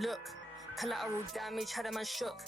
Look, collateral damage had a man shook.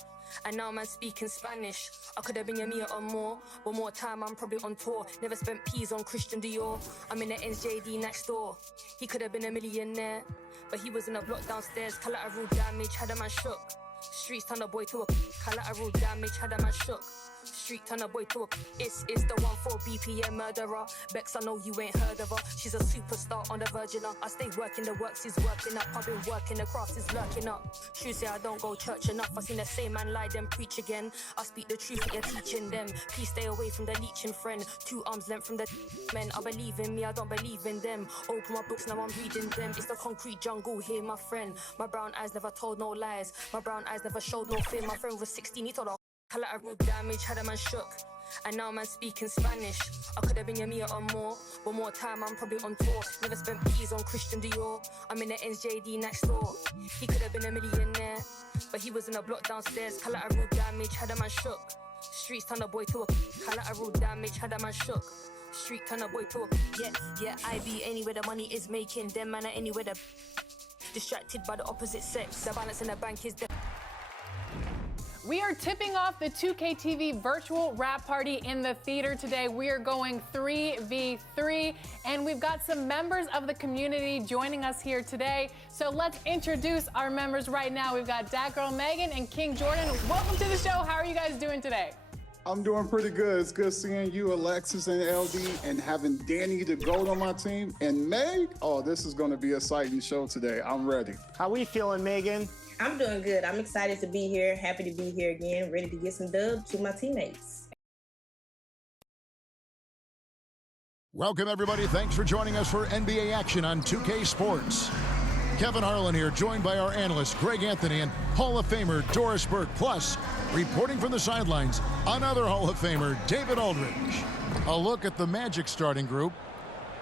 And now man speaking Spanish. I could have been your Mia or more. One more time, I'm probably on tour. Never spent peas on Christian Dior. I'm in the NJD next door. He could have been a millionaire, but he was in a block downstairs. Collateral damage had a man shook. Streets turn a boy to a collateral damage had a man shook. Street turn a boy to a it's the 14 BPM murderer. Bex, I know you ain't heard of her. She's a superstar on the Virgin. I stay working, the works is working up. I've been working, the craft is lurking up. True say I don't go church enough. I seen the same man lie then preach again. I speak the truth that you're teaching them. Please stay away from the leeching friend. 2 arms length from the men. I believe in me, I don't believe in them. Open my books, now I'm reading them. It's the concrete jungle here, my friend. My brown eyes never told no lies. My brown eyes never showed no fear. My friend was 16, he told her collateral damage had a man shook. And now man speaking Spanish. I could have been your Mia or more. One more time, I'm probably on tour. Never spent peas on Christian Dior. I'm in the NJD next door. He could have been a millionaire, but he was in a block downstairs. Collateral damage had a man shook. Streets turn a boy to a collateral damage had a man shook. Street turn a boy to a yeah. I be anywhere the money is making. Them man are anywhere the distracted by the opposite sex. The balance in the bank is We are tipping off the 2KTV virtual rap party in the theater today. We are going 3v3, and we've got some members of the community joining us here today. So let's introduce our members right now. We've got Dat Girl Megan and King Jordan. Welcome to the show. How are you guys doing today? I'm doing pretty good. It's good seeing you, Alexis and LD, and having Danny the GOAT on my team. And Meg, oh, this is going to be an exciting show today. I'm ready. How we feeling, Megan? I'm doing good. I'm excited to be here. Happy to be here again. Ready to get some dubs to my teammates. Welcome, everybody. Thanks for joining us for NBA action on 2K Sports. Kevin Harlan here, joined by our analyst, Greg Anthony, and Hall of Famer Doris Burke. Plus, reporting from the sidelines, another Hall of Famer, David Aldridge. A look at the Magic starting group.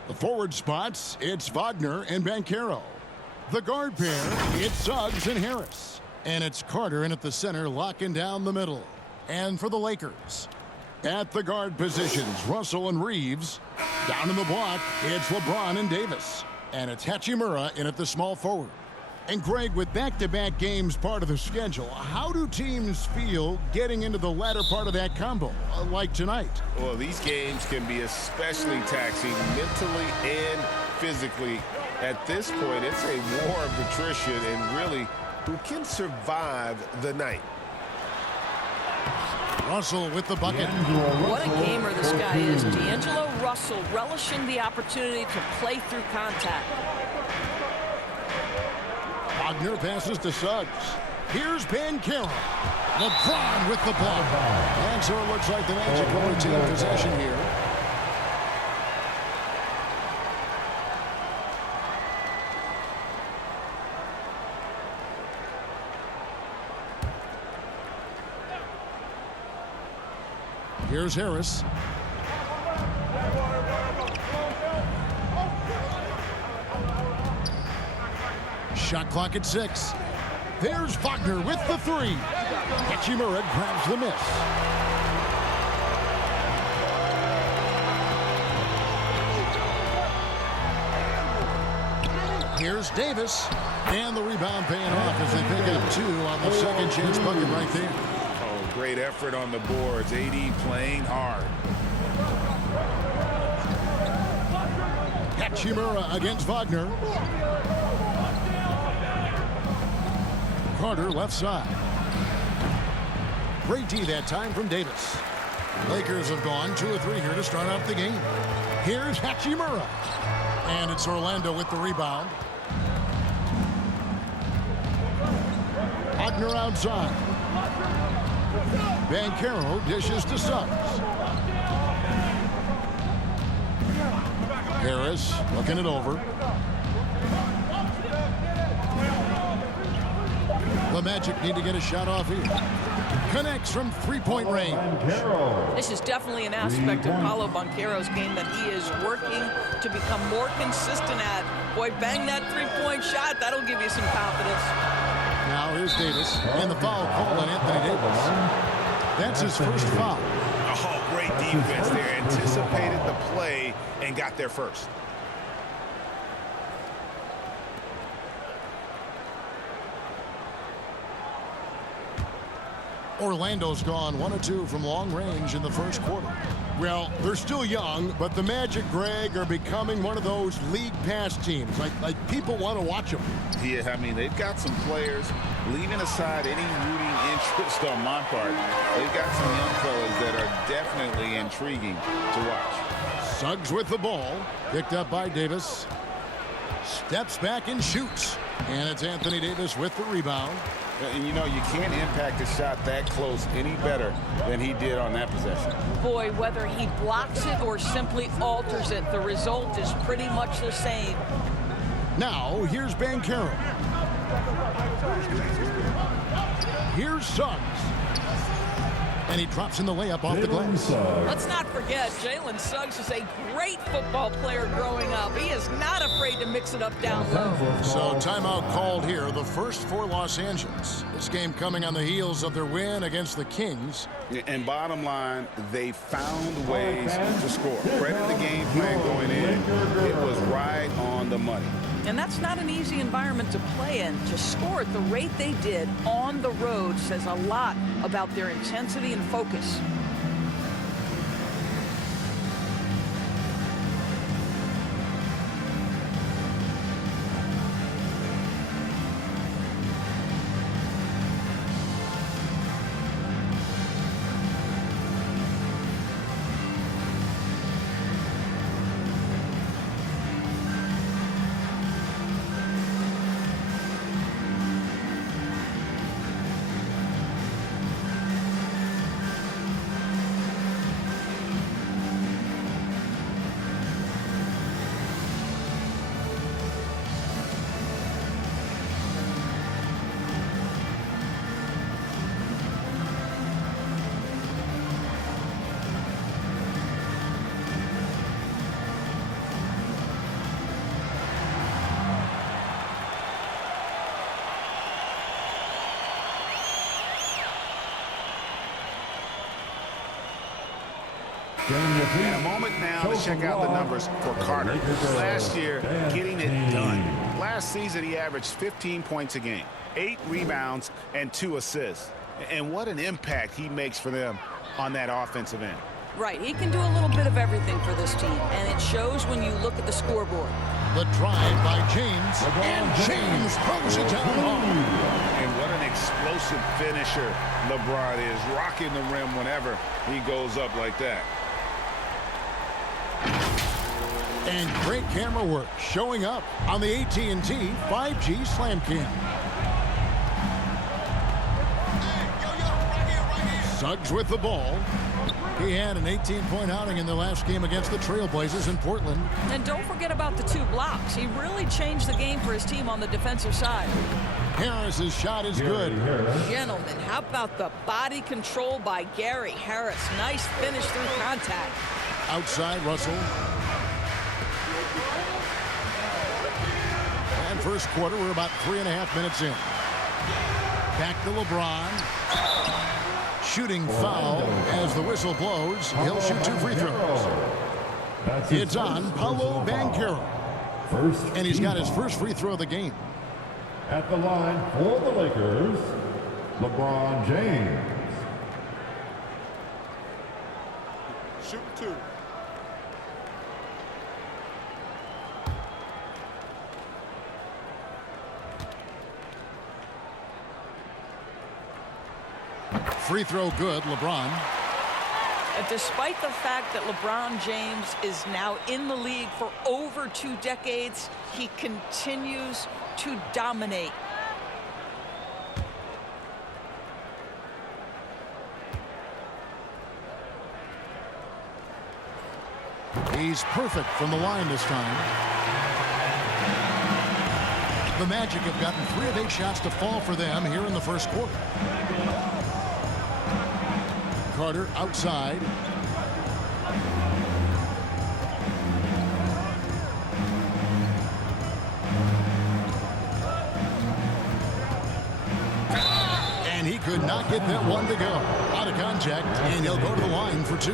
The forward spots, it's Wagner and Banchero. The guard pair, it's Suggs and Harris. And it's Carter in at the center, locking down the middle. And for the Lakers, at the guard positions, Russell and Reeves. Down in the block, it's LeBron and Davis. And it's Hachimura in at the small forward. And Greg, with back-to-back games part of the schedule, how do teams feel getting into the latter part of that combo, like tonight? Well, these games can be especially taxing mentally and physically. At this point, it's a war of attrition and really who can survive the night. Russell with the bucket. What a gamer this guy is. D'Angelo Russell relishing the opportunity to play through contact. Wagner passes to Suggs. Here's Banchero. LeBron with the ball. And so it looks like the Magic will retain possession here. Here's Harris. Shot clock at 6. There's Wagner with the 3. Hachimura grabs the miss. Here's Davis. And the rebound paying off as they pick up 2 on the second chance bucket right there. Great effort on the boards. AD playing hard. Hachimura against Wagner. Carter left side. Great D that time from Davis. Lakers have gone 2 of 3 here to start off the game. Here's Hachimura. And it's Orlando with the rebound. Wagner outside. Banchero dishes to Suggs. Harris looking it over. The Magic need to get a shot off here. Connects from three-point range. This is definitely an aspect of Paolo Banchero's game that he is working to become more consistent at. Boy, bang that three-point shot. That'll give you some confidence. Now here's Davis, and the foul call on Anthony Davis. That's his first foul. Oh, great defense there. Anticipated the play and got there first. Orlando's gone 1 of 2 from long range in the first quarter. Well, they're still young, but the Magic, Greg, are becoming one of those league pass teams. Like people want to watch them. Yeah, I mean, they've got some players, leaving aside any rooting interest on my part, they've got some young fellas that are definitely intriguing to watch. Suggs with the ball, picked up by Davis. Steps back and shoots. And it's Anthony Davis with the rebound. And you know, you can't impact a shot that close any better than he did on that possession. Boy, whether he blocks it or simply alters it, the result is pretty much the same. Now, here's Banchero. Here's Suggs. And he drops in the layup off the glass. Let's not forget, Jalen Suggs is a great football player growing up. He is not afraid to mix it up down low. So timeout called here, the first for Los Angeles. This game coming on the heels of their win against the Kings. And bottom line, they found ways to score. Credit the game plan going in. It was right on the money. And that's not an easy environment to play in. To score at the rate they did on the road says a lot about their intensity and focus. And a moment now to check out the numbers for Carter. Last year, getting it done. Last season, he averaged 15 points a game, 8 rebounds, and 2 assists. And what an impact he makes for them on that offensive end. Right, he can do a little bit of everything for this team, and it shows when you look at the scoreboard. The drive by James, and James throws it down home. And what an explosive finisher LeBron is, rocking the rim whenever he goes up like that. And great camera work showing up on the AT&T 5G Slam Cam. Suggs with the ball. He had an 18-point outing in their last game against the Trailblazers in Portland. And don't forget about the 2 blocks. He really changed the game for his team on the defensive side. Harris's shot is good. Gentlemen, how about the body control by Gary Harris? Nice finish through contact. Outside, Russell. And first quarter, we're about 3.5 minutes in. Back to LeBron. Shooting foul as the whistle blows. He'll shoot 2 free throws. It's on Paolo Banchero. And he's got his first free throw of the game. At the line for the Lakers, LeBron James. Shoot 2. Free throw good, LeBron. Despite the fact that LeBron James is now in the league for over 2 decades, he continues to dominate. He's perfect from the line this time. The Magic have gotten 3 of 8 shots to fall for them here in the first quarter. Carter outside. And he could not get that one to go. Out of contact, and he'll go to the line for 2.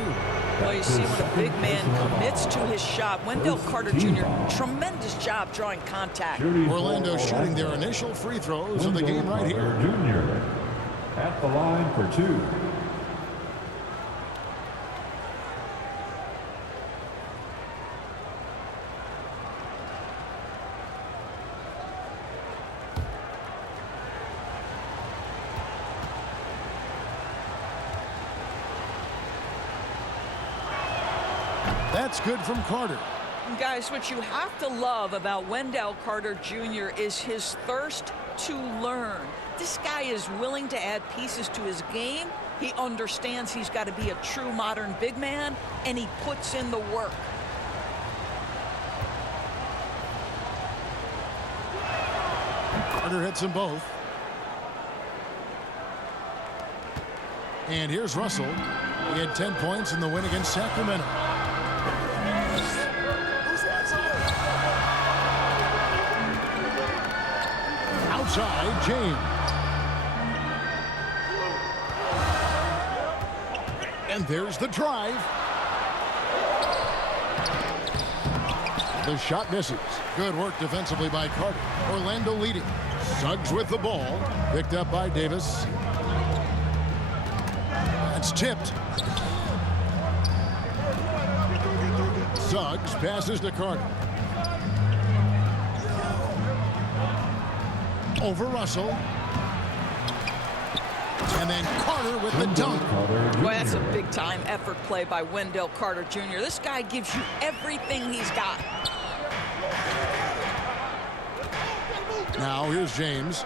Well, you see when a big man commits to his shot. Wendell Carter Jr., tremendous job drawing contact. Orlando shooting their initial free throws of the game right here. at the line for 2. That's good from Carter. Guys, what you have to love about Wendell Carter Jr. is his thirst to learn. This guy is willing to add pieces to his game. He understands he's got to be a true modern big man, and he puts in the work. Carter hits them both. And here's Russell. He had 10 points in the win against Sacramento. Outside, James. And there's the drive. The shot misses. Good work defensively by Carter. Orlando leading. Suggs with the ball. Picked up by Davis. That's tipped. Suggs passes to Carter. Over Russell. And then Carter with the dunk. Boy, that's a big-time effort play by Wendell Carter Jr. This guy gives you everything he's got. Now here's James.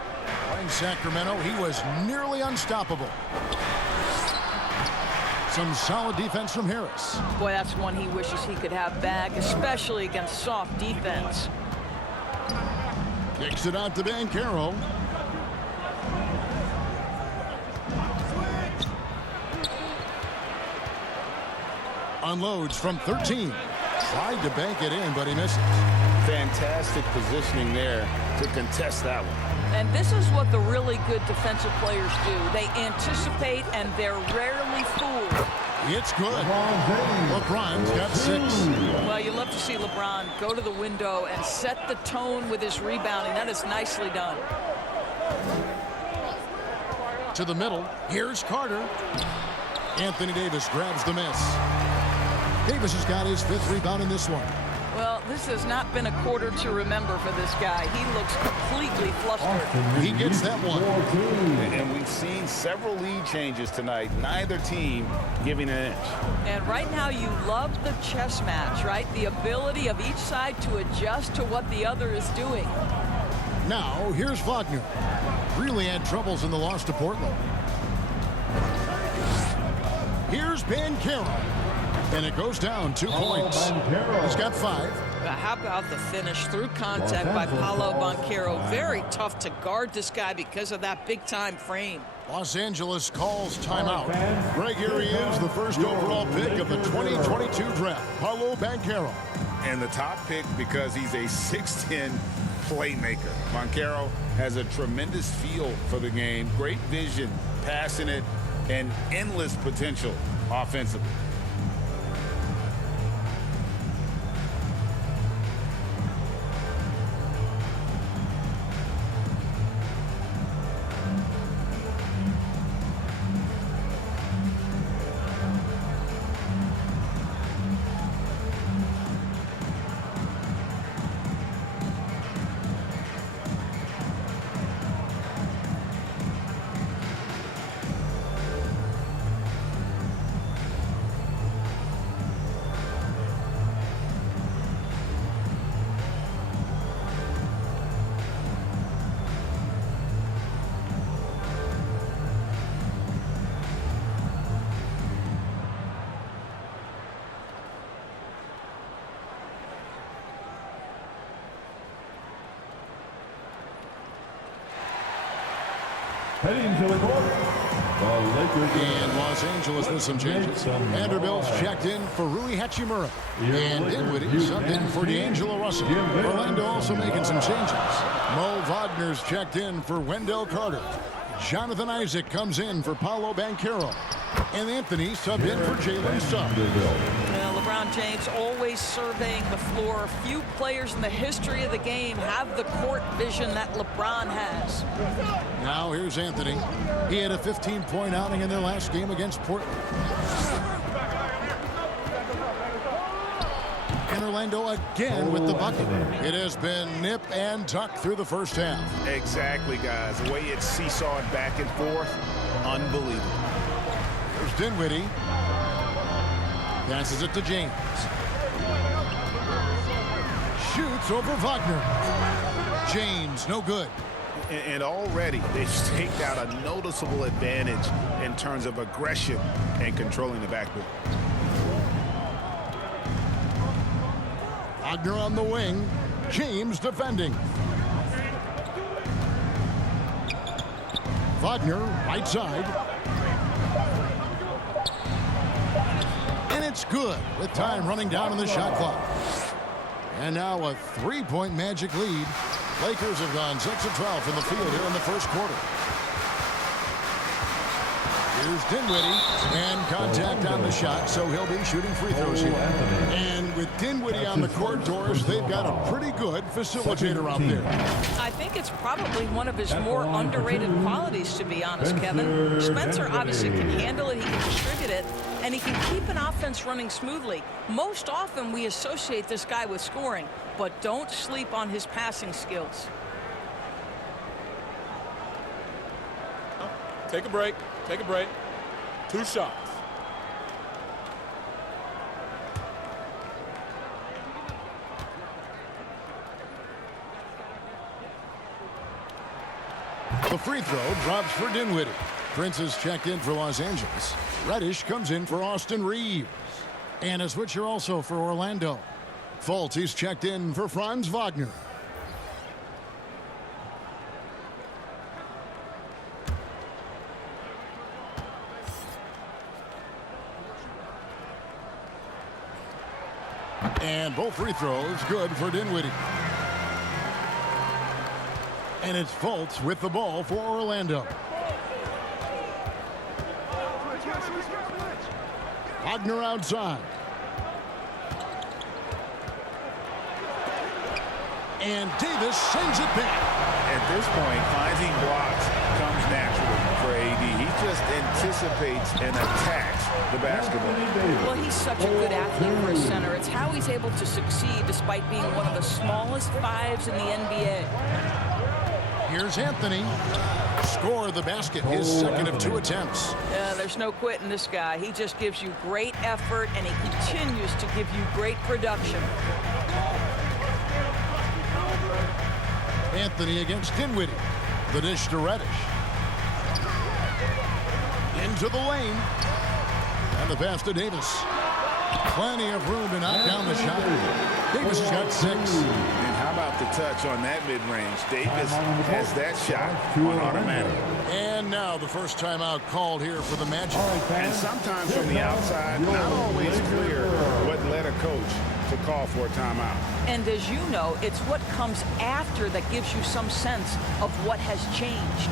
Playing Sacramento, he was nearly unstoppable. Some solid defense from Harris. Boy, that's one he wishes he could have back, especially against soft defense. Kicks it out to Banchero. Unloads from 13. Tried to bank it in, but he misses. Fantastic positioning there to contest that one. And this is what the really good defensive players do. They anticipate, and they're rarely fooled. It's good. LeBron's got 6. Well, you love to see LeBron go to the window and set the tone with his rebounding. That is nicely done. To the middle. Here's Carter. Anthony Davis grabs the miss. Davis has got his 5th rebound in this one. Well, this has not been a quarter to remember for this guy. He looks completely flustered. He gets that one. And we've seen several lead changes tonight. Neither team giving an inch. And right now you love the chess match, right? The ability of each side to adjust to what the other is doing. Now, here's Wagner. Really had troubles in the loss to Portland. Here's Banchero. And it goes down 2 points. He's got 5. How about the finish through contact by Paolo Banchero? Very tough to guard this guy because of that big-time frame. Los Angeles calls timeout. Greg, here he is, the first overall pick of the 2022 draft, Paolo Banchero. And the top pick because he's a 6'10" playmaker. Banchero has a tremendous feel for the game, great vision, passing it, and endless potential offensively. Heading to the court, the Lakers. And Los Angeles with some changes. Vanderbilt's checked in for Rui Hachimura. And Dinwiddie subbed in for D'Angelo Russell. Orlando also making some changes. Mo Wagner's checked in for Wendell Carter. Jonathan Isaac comes in for Paolo Banchero. And Anthony subbed in for Jalen Suggs. Well, LeBron LeBron James, always surveying the floor. Few players in the history of the game have the court vision that LeBron has. Now here's Anthony. He had a 15-point outing in their last game against Portland. And Orlando again with the bucket. It has been nip and tuck through the first half. Exactly, guys. The way it's seesawed back and forth, unbelievable. There's Dinwiddie. Passes it to James. Shoots over Wagner. James, no good. And already they've staked out a noticeable advantage in terms of aggression and controlling the backboard. Wagner on the wing. James defending. Wagner, right side. And it's good with time running down in the shot clock. And now a three-point Magic lead. Lakers have gone 6 of 12 from the field here in the first quarter. Here's Dinwiddie, and contact on the shot, so he'll be shooting free throws here. And with Dinwiddie on the court, Doris, they've got a pretty good facilitator out there. I think it's probably one of his more underrated qualities, to be honest, Kevin. Spencer obviously can handle it, he can distribute it, and he can keep an offense running smoothly. Most often we associate this guy with scoring, but don't sleep on his passing skills. Take a break. Take a break. 2 shots. The free throw drops for Dinwiddie. Prince is checked in for Los Angeles. Reddish comes in for Austin Reeves. And a switcher also for Orlando. Fultz is checked in for Franz Wagner. And both free throws good for Dinwiddie. And it's Fultz with the ball for Orlando. Wagner outside. And Davis sends it back. At this point, finding blocks comes naturally for AD. He just anticipates and attacks the basketball. Well, he's such a good athlete for a center. It's how he's able to succeed despite being one of the smallest fives in the NBA. Here's Anthony. Score the basket, his second of 2 attempts. Yeah, there's no quitting this guy. He just gives you great effort, and he continues to give you great production. Anthony against Dinwiddie. The dish to Reddish. Into the lane. And the pass to Davis. Plenty of room to knock down the shot. Davis has got 6. And how about the touch on that mid-range? Davis has that shot on automatic. And now the first timeout called here for the Magic. And sometimes from the outside, not always clear what led a coach to call for a timeout. And as you know, it's what comes after that gives you some sense of what has changed.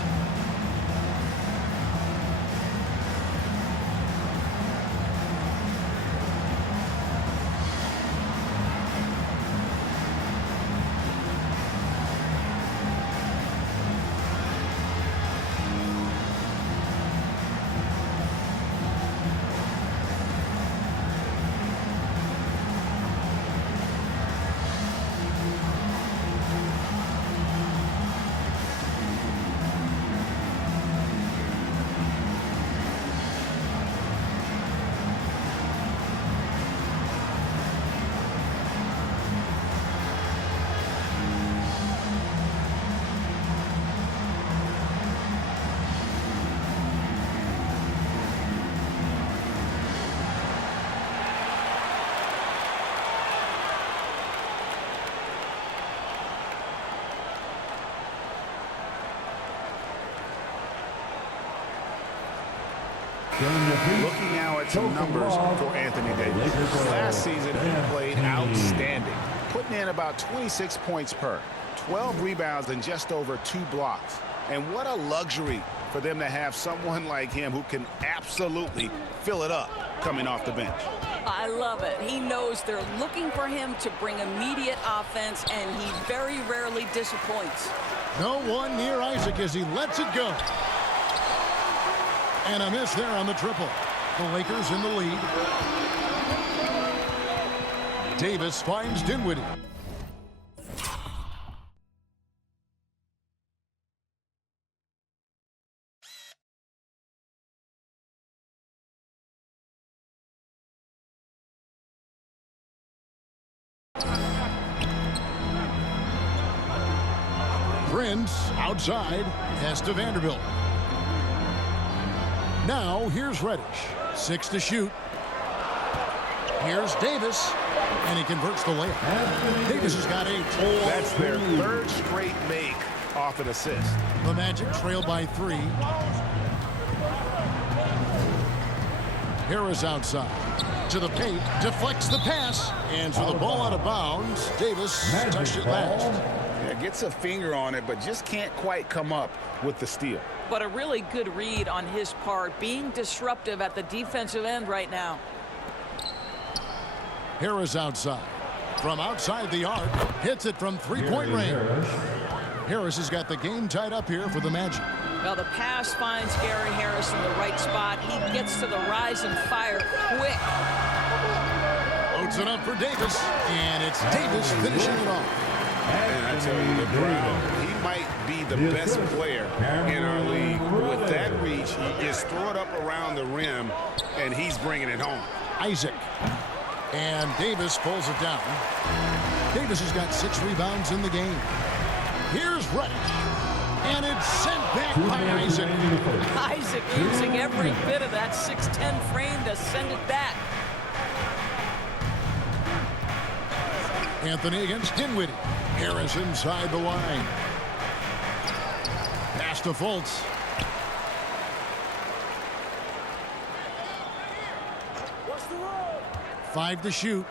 Looking now at some numbers for Anthony Davis. Last season, he played outstanding, putting in about 26 points per, 12 rebounds, and just over 2 blocks. And what a luxury for them to have someone like him who can absolutely fill it up coming off the bench. I love it. He knows they're looking for him to bring immediate offense, and he very rarely disappoints. No one near Isaac as he lets it go. And a miss there on the triple. The Lakers in the lead. Davis finds Dinwiddie. Prince outside, pass to Vanderbilt. Now here's Reddish, 6 to shoot. Here's Davis, and he converts the layup. Davis has got 8. That's their 3rd straight make off an assist. The Magic trail by 3. Harris outside to the paint, deflects the pass, and so the ball out of bounds. Davis touched it last. Yeah, gets a finger on it, but just can't quite come up with the steal. But a really good read on his part, being disruptive at the defensive end right now. Harris outside. From outside the arc, hits it from three-point range. Harris has got the game tied up here for the Magic. Well, the pass finds Gary Harris in the right spot. He gets to the rise and fire quick. Loads it up for Davis, and it's Davis finishing it off. And I tell you, LeBron, he might be the best player in our league. With that reach, you just throw it up around the rim, and he's bringing it home. Isaac. And Davis pulls it down. Davis has got 6 rebounds in the game. Here's Reddish. And it's sent back by Isaac. Isaac using every bit of that 6'10" frame to send it back. Anthony against Dinwiddie. Harris inside the line. Pass to Fultz. Five to shoot.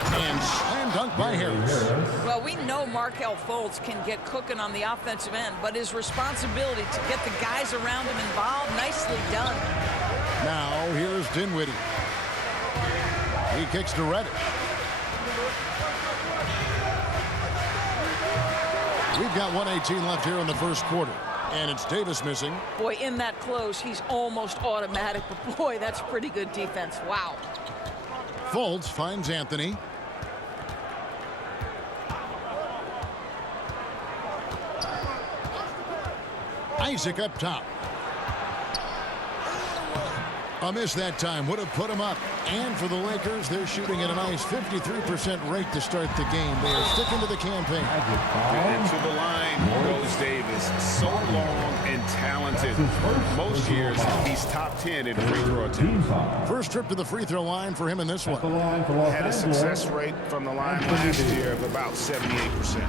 And slam dunk by Harris. Well, we know Markelle Fultz can get cooking on the offensive end, but his responsibility to get the guys around him involved, nicely done. Now here's Dinwiddie. He kicks to Reddish. We've got 1:18 left here in the first quarter, and it's Davis missing. Boy, in that close, he's almost automatic, but boy, that's pretty good defense. Wow. Fultz finds Anthony. Isaac up top. A miss that time would have put him up. And for the Lakers, they're shooting at a nice 53% rate to start the game. They are sticking to the campaign. And to the line goes Davis. So long and talented. Most years, he's top 10 in free throw attempts. First trip to the free throw line for him in this one. Had a success rate from the line last year of about 78%.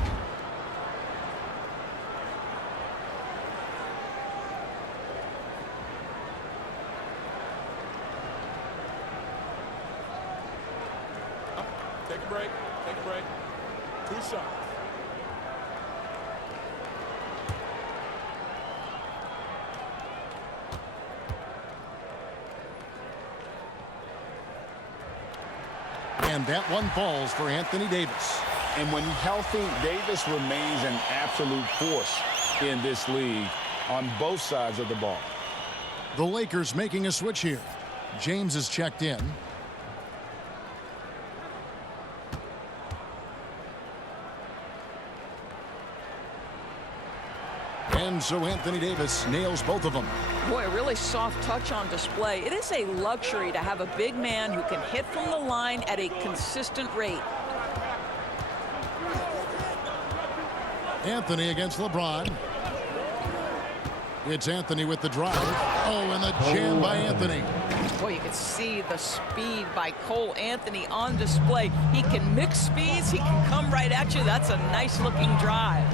Take a break. Take a break. 2 shots. And that one falls for Anthony Davis. And when healthy, Davis remains an absolute force in this league on both sides of the ball. The Lakers making a switch here. James is checked in. And so Anthony Davis nails both of them. Boy, a really soft touch on display. It is a luxury to have a big man who can hit from the line at a consistent rate. Anthony against LeBron. It's Anthony with the drive. Oh, and the jam by Anthony. Boy, you can see the speed by Cole Anthony on display. He can mix speeds. He can come right at you. That's a nice looking drive.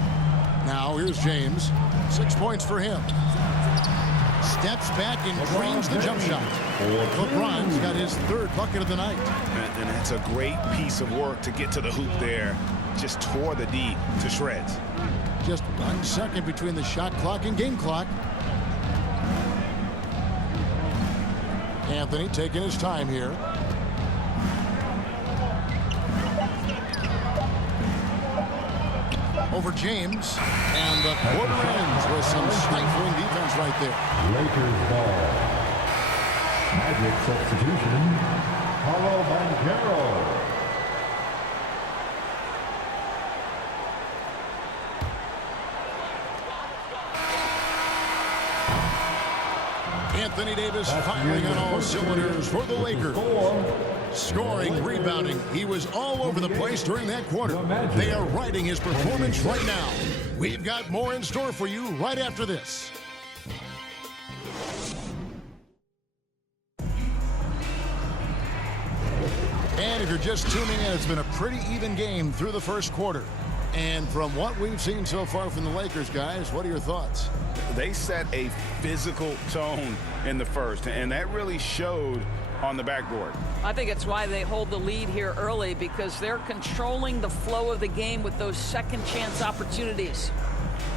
Now here's James. 6 points for him. Steps back and drains the jump shot. LeBron's got his 3rd bucket of the night. And that's a great piece of work to get to the hoop there. Just tore the D to shreds. Just 1 second between the shot clock and game clock. Anthony taking his time here. over James. And the quarter ends with some stifling defense right there. Lakers ball. Magic substitution. Paulo Banchero. Anthony Davis firing on all cylinders for the Lakers. Scoring, rebounding. He was all over the place during that quarter. They are riding his performance right now. We've got more in store for you right after this. And if you're just tuning in, it's been a pretty even game through the first quarter. And from what we've seen so far from the Lakers, guys, what are your thoughts? They set a physical tone in the first, and that really showed on the backboard. I think it's why they hold the lead here early, because they're controlling the flow of the game with those second chance opportunities.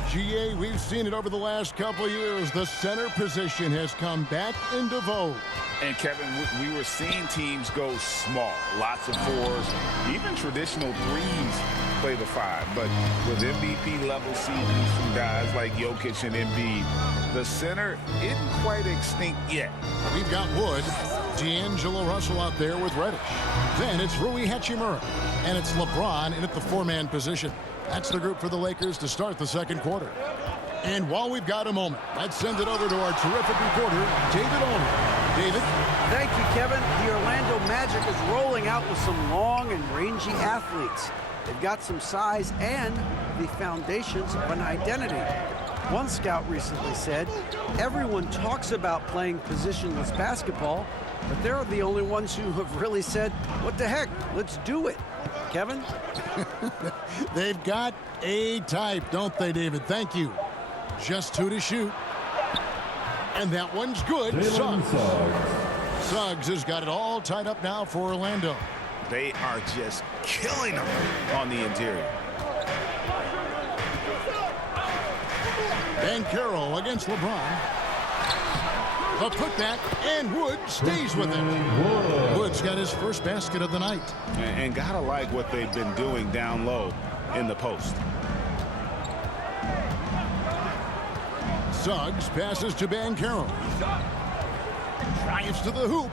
GA, we've seen it over the last couple of years. The center position has come back into vogue. And Kevin, we were seeing teams go small, lots of fours, even traditional threes play the five. But with MVP level seasons from guys like Jokic and Embiid, the center isn't quite extinct yet. We've got Wood, D'Angelo Russell out there with Reddish. Then it's Rui Hachimura, and it's LeBron in at the four-man position. That's the group for the Lakers to start the second quarter. And while we've got a moment, let's send it over to our terrific reporter, David Olney. David? Thank you, Kevin. The Orlando Magic is rolling out with some long and rangy athletes. They've got some size and the foundations of an identity. One scout recently said, everyone talks about playing positionless basketball, but they're the only ones who have really said, what the heck, let's do it. Kevin? They've got a type, don't they, David? Thank you. Just two to shoot. And that one's good. Suggs has got it all tied up now for Orlando. They are just killing them on the interior. Banchero against LeBron. They'll put that, and Wood stays with it. Wood's got his first basket of the night. And gotta like what they've been doing down low in the post. Suggs passes to Banchero. Drives to the hoop.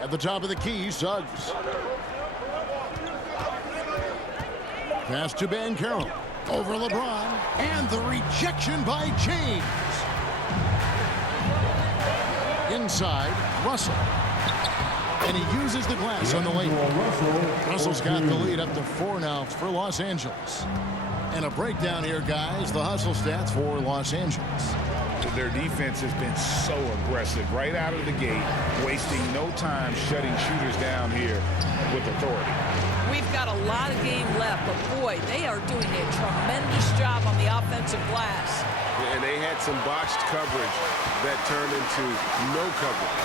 At the top of the key, Suggs. Pass to Banchero. Over LeBron. And the rejection by James. Inside, Russell. And he uses the glass on the lane. Russell's got the lead up to 4 now for Los Angeles. And a breakdown here, guys. The hustle stats for Los Angeles. Their defense has been so aggressive right out of the gate, wasting no time shutting shooters down here with authority. We've got a lot of game left, but boy, they are doing a tremendous job on the offensive glass. And they had some botched coverage that turned into no coverage.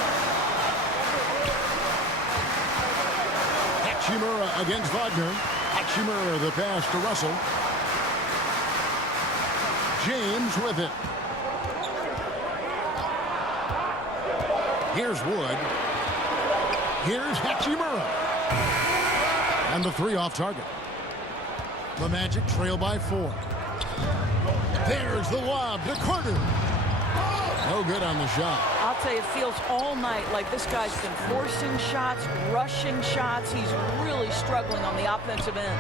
Hachimura against Wagner. Hachimura the pass to Russell. James with it. Here's Wood. Here's Hachimura. And the three off target. The Magic trail by 4. There's the lob to Carter. No good on the shot. I'll tell you, it feels all night like this guy's been forcing shots, rushing shots. He's really struggling on the offensive end.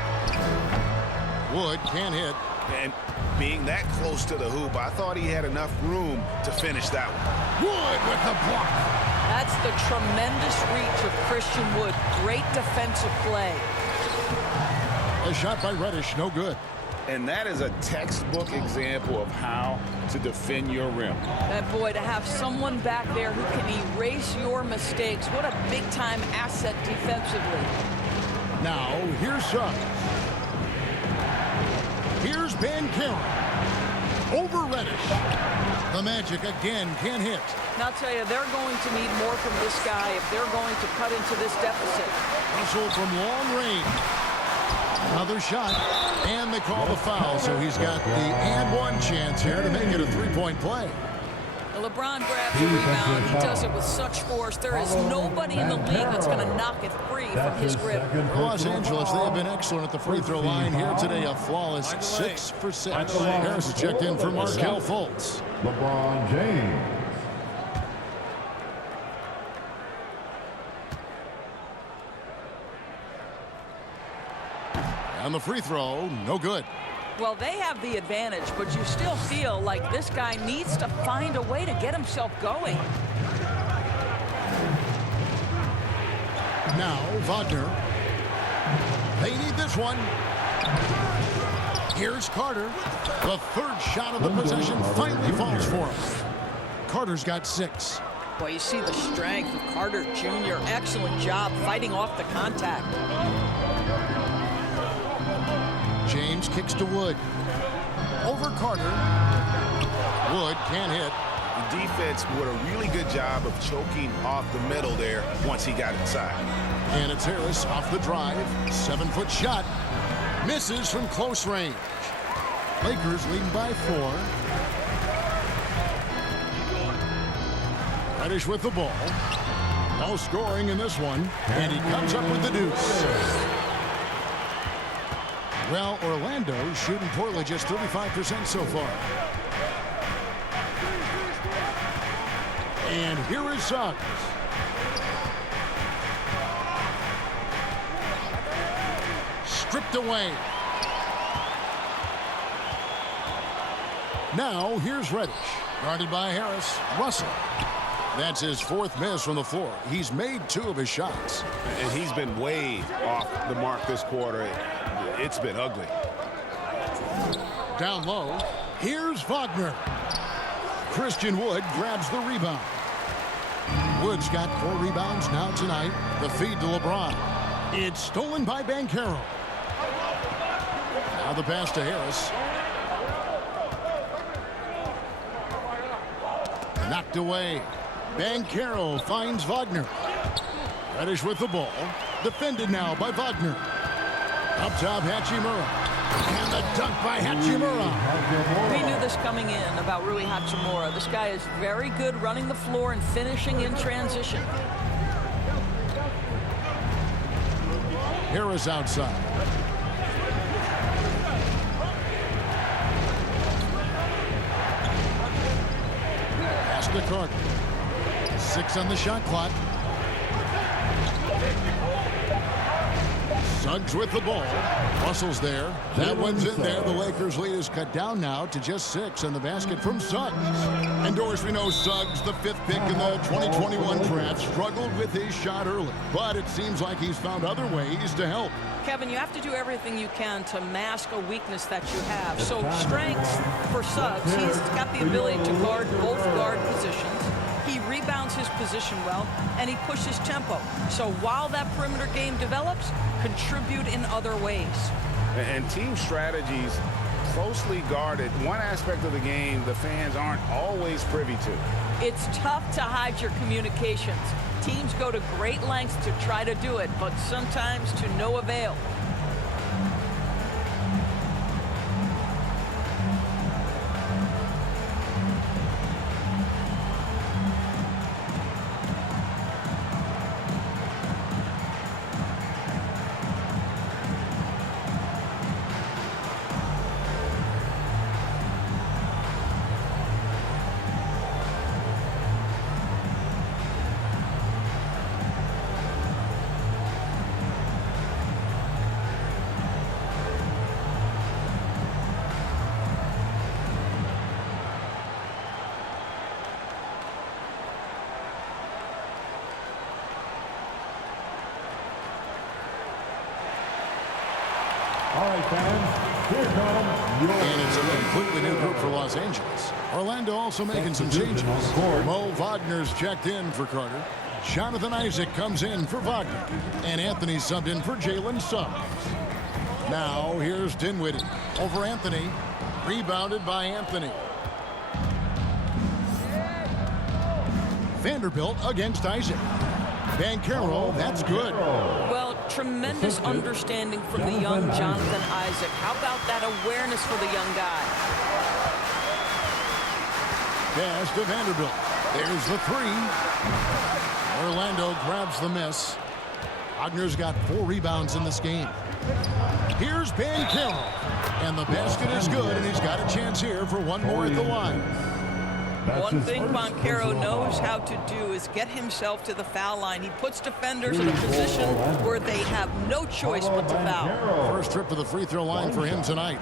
Wood can't hit. And being that close to the hoop, I thought he had enough room to finish that one. Wood with the block. That's the tremendous reach of Christian Wood. Great defensive play. A shot by Reddish, no good. And that is a textbook example of how to defend your rim. And boy, to have someone back there who can erase your mistakes, what a big-time asset defensively. Now, here's Suggs. Here's Banchero. Over Reddish. The Magic again can't hit. And I'll tell you, they're going to need more from this guy if they're going to cut into this deficit. Russell from long range. Another shot, and they call the foul, so he's got the and one chance here to make it a three-point play. LeBron grabs a rebound. He does it with such force. There is nobody in the league that's going to knock it free from his grip. For Los Angeles, they have been excellent at the free throw line here today. A flawless 6 for 6. Harris is checked in for Markelle Fultz. LeBron James. And the free throw, no good. Well, they have the advantage, but you still feel like this guy needs to find a way to get himself going. Now, Wagner. They need this one. Here's Carter. The third shot of the possession finally falls for him. Carter's got 6. Well, you see the strength of Carter Jr. Excellent job fighting off the contact. James kicks to Wood. Over Carter. Wood can't hit. The defense did a really good job of choking off the middle there once he got inside. And it's Harris off the drive. 7-foot shot. Misses from close range. Lakers leading by 4. Reddish with the ball. No scoring in this one. And he comes up with the deuce. Well, Orlando shooting poorly, just 35% so far. And here is Suggs. Stripped away. Now, here's Reddish. Guarded by Harris. Russell. That's his 4th miss from the floor. He's made 2 of his shots. And he's been way off the mark this quarter. It's been ugly. Down low. Here's Wagner. Christian Wood grabs the rebound. Wood's got 4 rebounds now tonight. The feed to LeBron. It's stolen by Banchero. Now the pass to Harris. Knocked away. Banchero finds Wagner. Reddish with the ball. Defended now by Wagner. Up top, Hachimura. And the dunk by Hachimura. We knew this coming in about Rui Hachimura. This guy is very good running the floor and finishing in transition. Harris outside. Pass to Carter. 6 on the shot clock. Suggs with the ball. Russell's there. That one's in there. The Lakers lead is cut down now to just 6, and the basket from Suggs. And Doris, we know Suggs, the 5th pick in the 2021 draft, struggled with his shot early, but it seems like he's found other ways to help. Kevin, you have to do everything you can to mask a weakness that you have. So strengths for Suggs, he's got the ability to guard both guard positions. He rebounds his position well, and he pushes tempo. So while that perimeter game develops, contribute in other ways. And team strategies closely guarded. One aspect of the game the fans aren't always privy to. It's tough to hide your communications. Teams go to great lengths to try to do it, but sometimes to no avail. All right, fans, here comes your... And it's a completely new group for Los Angeles. Orlando also making some changes. Mo Wagner's checked in for Carter. Jonathan Isaac comes in for Wagner. And Anthony subbed in for Jalen Suggs. Now here's Dinwiddie over Anthony. Rebounded by Anthony. Vanderbilt against Isaac. Banchero, that's good. Well, tremendous understanding from the young Jonathan Isaac. How about that awareness for the young guy? pass to Vanderbilt. There's the three. Orlando grabs the miss. Wagner's got 4 rebounds in this game. Here's Banchero. And the basket is good, and he's got a chance here for one more at the line. One thing Banchero knows how to do is get himself to the foul line. He puts defenders in a position where they have no choice but to foul. First trip to the free throw line for him tonight.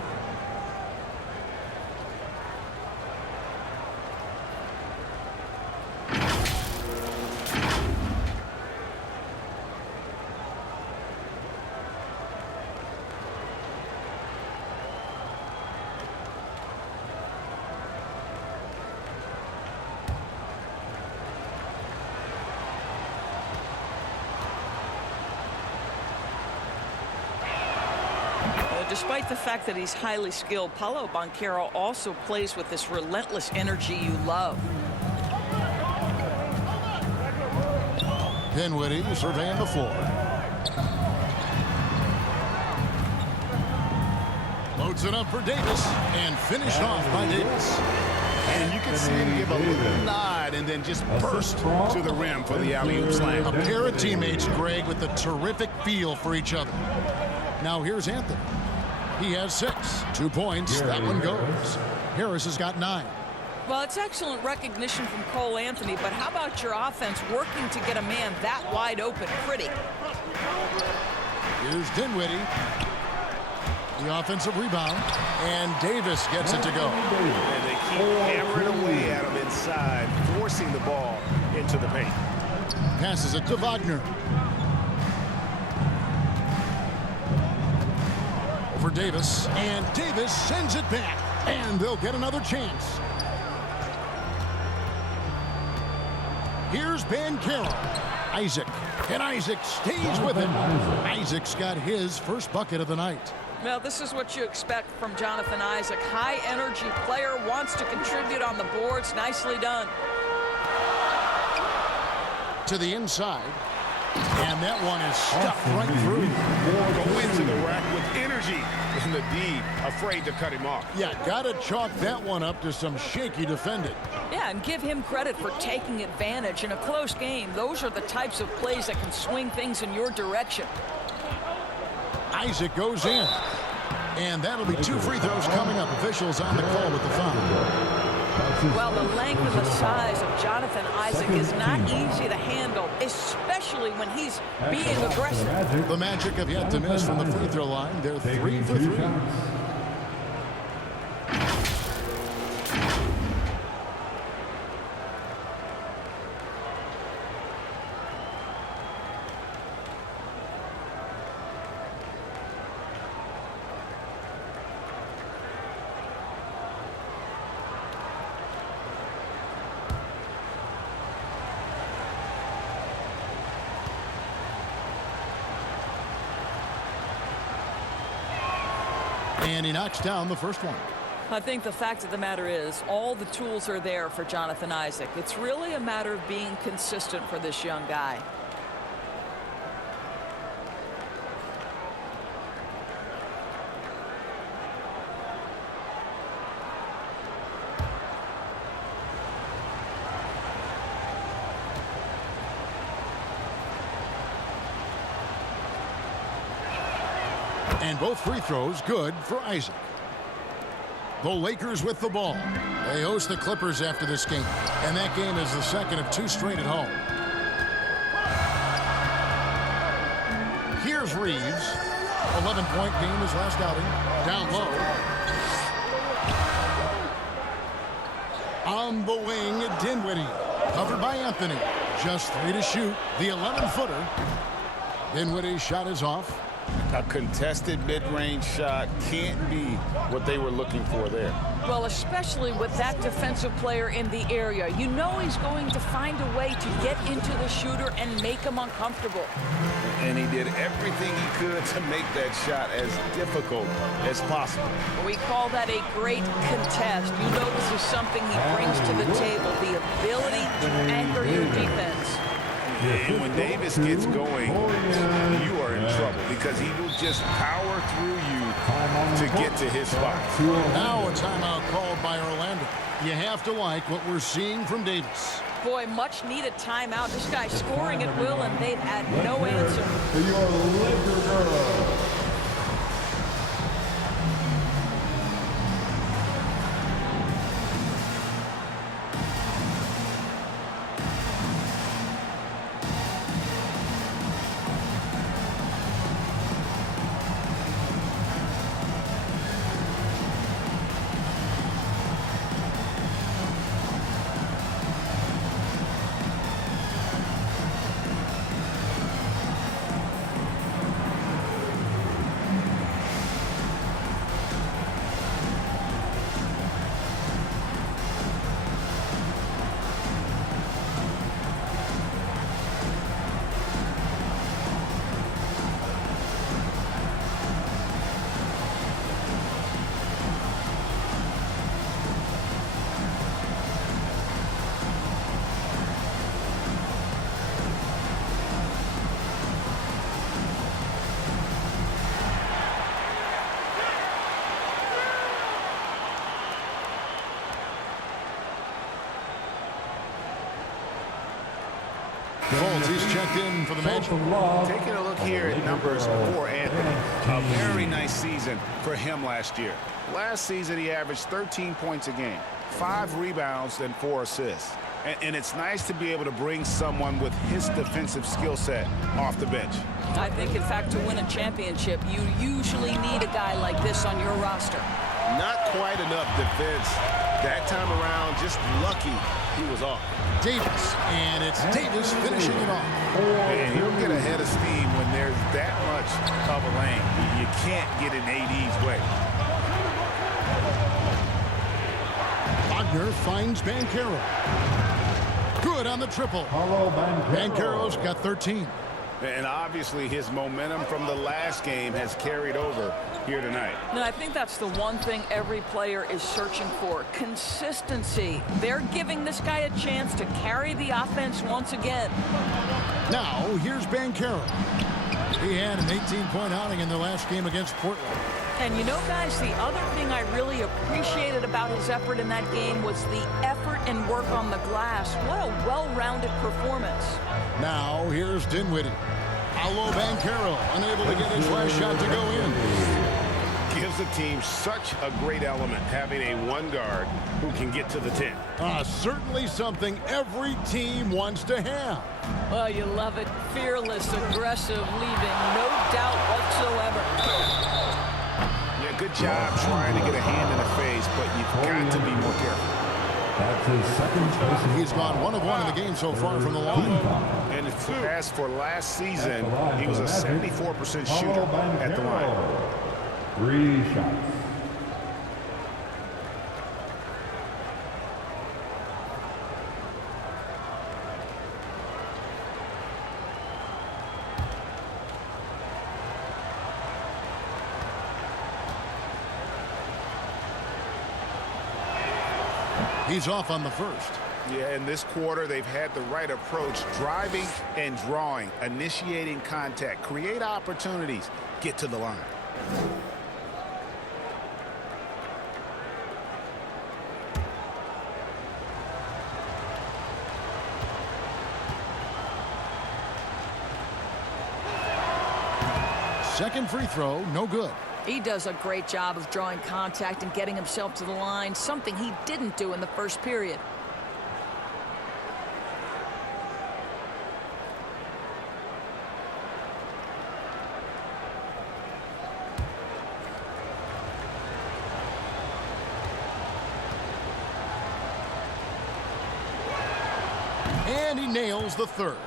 Despite the fact that he's highly skilled, Paolo Banchero also plays with this relentless energy you love. Dinwiddie surveying the floor. Loads it up for Davis and finished off by Davis. And you can see him give a little nod and then just burst to the rim for the alley-oop slam. A pair of teammates, Greg, with a terrific feel for each other. Now here's Anthony. He has 6. 2 points. That one goes. Harris has got 9. Well, it's excellent recognition from Cole Anthony, but how about your offense working to get a man that wide open? Pretty. Here's Dinwiddie. The offensive rebound. And Davis gets it to go. And they keep hammering away at him inside, forcing the ball into the paint. Passes it to Wagner. For Davis, and Davis sends it back, and they'll get another chance. Here's Banchero. Isaac, and Isaac stays with him. Isaac's got his first bucket of the night. Well, this is what you expect from Jonathan Isaac. High energy player, wants to contribute on the boards. Nicely done. To the inside. And that one is stuffed right through. Go into the rack with energy. And the D afraid to cut him off. Yeah, got to chalk that one up to some shaky defending. Yeah, and give him credit for taking advantage in a close game. Those are the types of plays that can swing things in your direction. Isaac goes in. And that'll be 2 free throws coming up. Officials on the call with the foul. Well, the length and the size of Jonathan Isaac is not easy to handle, especially when he's being aggressive. The Magic have yet to miss from the free throw line. They're 3 for 3. And he knocks down the first one. I think the fact of the matter is all the tools are there for Jonathan Isaac. It's really a matter of being consistent for this young guy. And both free throws good for Isaac. The Lakers with the ball. They host the Clippers after this game. And that game is the second of 2 straight at home. Here's Reeves. 11-point game his last outing. Down low. On the wing, Dinwiddie. Covered by Anthony. Just 3 to shoot. The 11-footer. Dinwiddie's shot is off. A contested mid-range shot can't be what they were looking for there. Well, especially with that defensive player in the area. You know he's going to find a way to get into the shooter and make him uncomfortable. And he did everything he could to make that shot as difficult as possible. We call that a great contest. You know this is something he brings to the table, the ability to anchor your defense. And when Davis gets going, you are in trouble because he will just power through you to get to his spot. Now a timeout called by Orlando. You have to like what we're seeing from Davis. Boy, much needed timeout. This guy's scoring at will, and they've had no answer. For your Laker girls. Fultz, he's checked in for the match. Taking a look here at numbers for Anthony. A very nice season for him last year. Last season, he averaged 13 points a game, 5 rebounds, and 4 assists. And it's nice to be able to bring someone with his defensive skill set off the bench. I think, in fact, to win a championship, you usually need a guy like this on your roster. Not quite enough defense. That time around, just lucky he was off. Davis, and it's Davis finishing it off. And he'll get ahead of steam when there's that much of a lane. You can't get in AD's way. Wagner finds Banchero. Good on the triple. Banchero's got 13. And obviously his momentum from the last game has carried over here tonight. And I think that's the one thing every player is searching for. Consistency. They're giving this guy a chance to carry the offense once again. Now, here's Banchero. He had an 18-point outing in the last game against Portland. And you know, guys, the other thing I really appreciated about his effort in that game was the effort and work on the glass. What a well-rounded performance. Now, here's Dinwiddie. Paolo Banchero, unable to get his last shot to go in. Gives the team such a great element, having a one guard who can get to the 10. Certainly something every team wants to have. Well, you love it. Fearless, aggressive, leaving no doubt whatsoever. Yeah, good job trying to get a hand in the face, but you've got to be more careful. That's his second choice. He's gone 1 of 1 in the game so far from the line. And as for last season, he was a 74% shooter at the line. 3 shots. He's off on the first. Yeah, in this quarter, they've had the right approach, driving and drawing, initiating contact, create opportunities, get to the line. Second free throw, no good. He does a great job of drawing contact and getting himself to the line, something he didn't do in the first period. And he nails the third.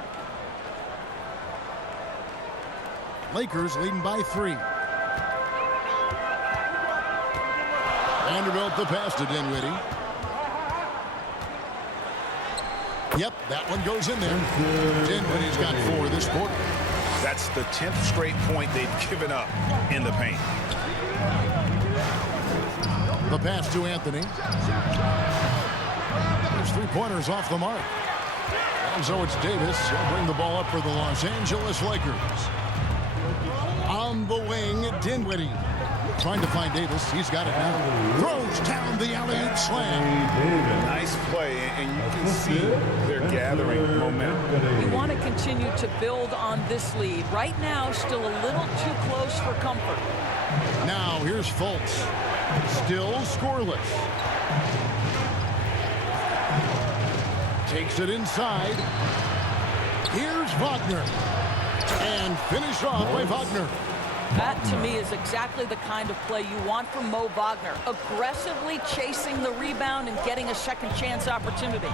Lakers leading by 3. Vanderbilt the pass to Dinwiddie. Yep, that one goes in there. Dinwiddie's got 4 this quarter. That's the 10th straight point they've given up in the paint. The pass to Anthony. His 3-pointers off the mark. And so it's Davis. He'll bring the ball up for the Los Angeles Lakers. On the wing, Dinwiddie. Trying to find Davis. He's got it now. Throws down the alley-oop slam. Nice play, and you can see they're gathering momentum. You want to continue to build on this lead. Right now, still a little too close for comfort. Now here's Fultz. Still scoreless. Takes it inside. Here's Wagner. And finished off by Wagner. That, to me, is exactly the kind of play you want from Mo Wagner. Aggressively chasing the rebound and getting a second chance opportunity.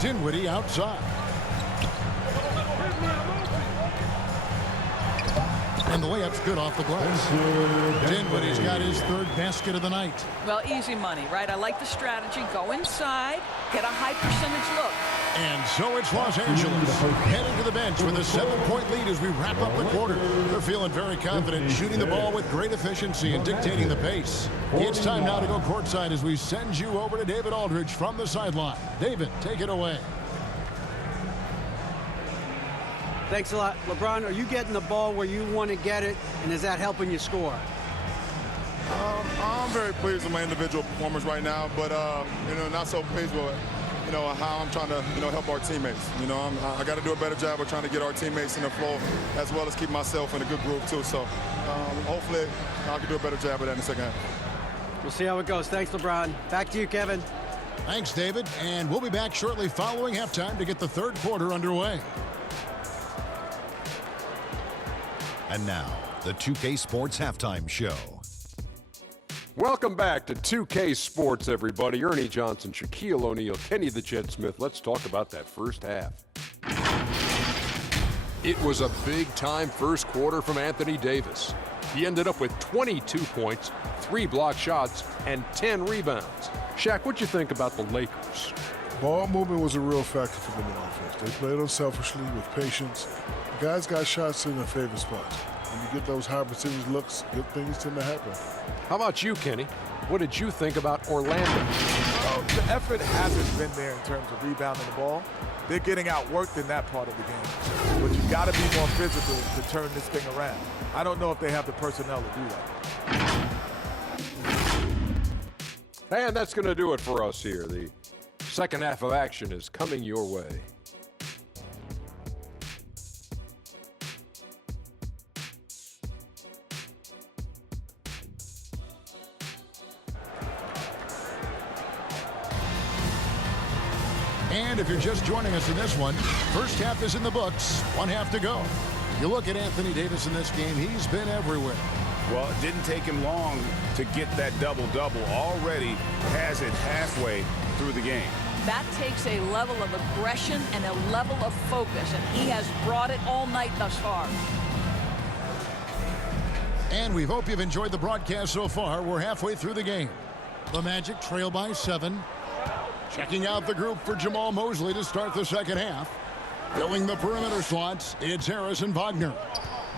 Dinwiddie outside. And the layup's good off the glass. Dinwiddie's got his third basket of the night. Well, easy money, right? I like the strategy. Go inside, get a high percentage look. And so it's Los Angeles heading to the bench with a 7-point lead as we wrap up the quarter. They're feeling very confident, shooting the ball with great efficiency and dictating the pace. It's time now to go courtside as we send you over to David Aldridge from the sideline. David, take it away. Thanks a lot. LeBron, are you getting the ball where you want to get it, and is that helping you score? I'm very pleased with my individual performance right now, but not so pleased with how I'm trying to help our teammates. I got to do a better job of trying to get our teammates in the flow, as well as keep myself in a good groove too. So hopefully I can do a better job of that in the second half. We'll see how it goes. Thanks, LeBron. Back to you, Kevin. Thanks, David. And we'll be back shortly following halftime to get the third quarter underway. And now, the 2K Sports Halftime Show. Welcome back to 2K Sports, everybody. Ernie Johnson, Shaquille O'Neal, Kenny the Jet Smith. Let's talk about that first half. It was a big-time first quarter from Anthony Davis. He ended up with 22 points, 3 blocked shots, and 10 rebounds. Shaq, what'd you think about the Lakers? Ball movement was a real factor for them in offense. They played unselfishly with patience. The guys got shots in their favorite spots. When you get those high percentage looks, good things tend to happen. How about you, Kenny? What did you think about Orlando? Well, the effort hasn't been there in terms of rebounding the ball. They're getting outworked in that part of the game. But you've got to be more physical to turn this thing around. I don't know if they have the personnel to do that. And that's going to do it for us here. The second half of action is coming your way. And if you're just joining us in this one, first half is in the books, 1 half to go. You look at Anthony Davis in this game, he's been everywhere. Well, it didn't take him long to get that double-double. Already has it halfway through the game. That takes a level of aggression and a level of focus, and he has brought it all night thus far. And we hope you've enjoyed the broadcast so far. We're halfway through the game. The Magic trail by 7. Checking out the group for Jamal Mosley to start the second half. Filling the perimeter slots, it's Harris and Wagner.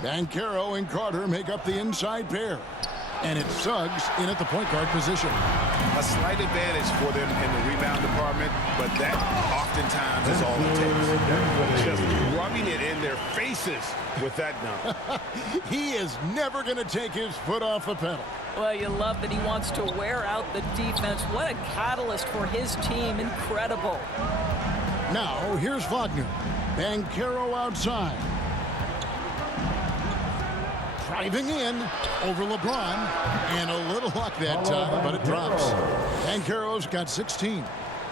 Banchero and Carter make up the inside pair. And it's Suggs in at the point guard position. A slight advantage for them in the rebound department, but that oftentimes is all it takes. Just rubbing it in their faces with that dunk. He is never going to take his foot off the pedal. Well, you love that he wants to wear out the defense. What a catalyst for his team. Incredible. Now, here's Wagner. Banchero outside. Driving in over LeBron. And a little luck that time, but it drops. Banchero's got 16.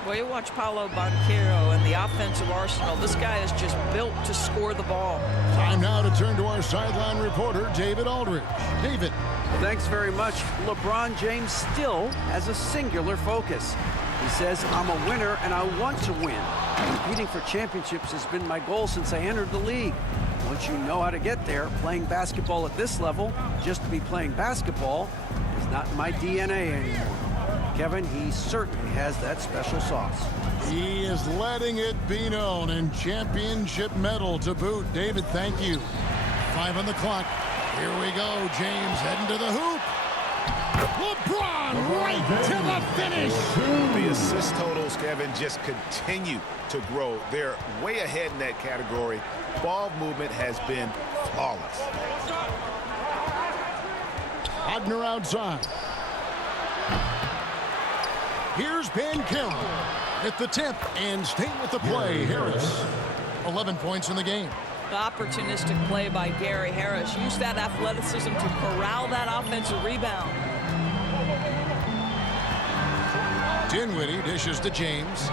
Well, you watch Paolo Banchero and the offensive arsenal. This guy is just built to score the ball. Time now to turn to our sideline reporter, David Aldridge. David. Thanks very much. LeBron James still has a singular focus. He says, I'm a winner and I want to win. Competing for championships has been my goal since I entered the league. Once you know how to get there, playing basketball at this level, just to be playing basketball, is not my DNA anymore. Kevin, he certainly has that special sauce. He is letting it be known, and championship medal to boot. David, thank you. 5 on the clock. Here we go. James heading to the hoop. LeBron right to the finish. The assist totals, Kevin, just continue to grow. They're way ahead in that category. Ball movement has been flawless. Wagner outside. Here's Banchero at the tip and staying with the play. Harris, 11 points in the game. Opportunistic play by Gary Harris. Use that athleticism to corral that offensive rebound. Dinwiddie dishes to James.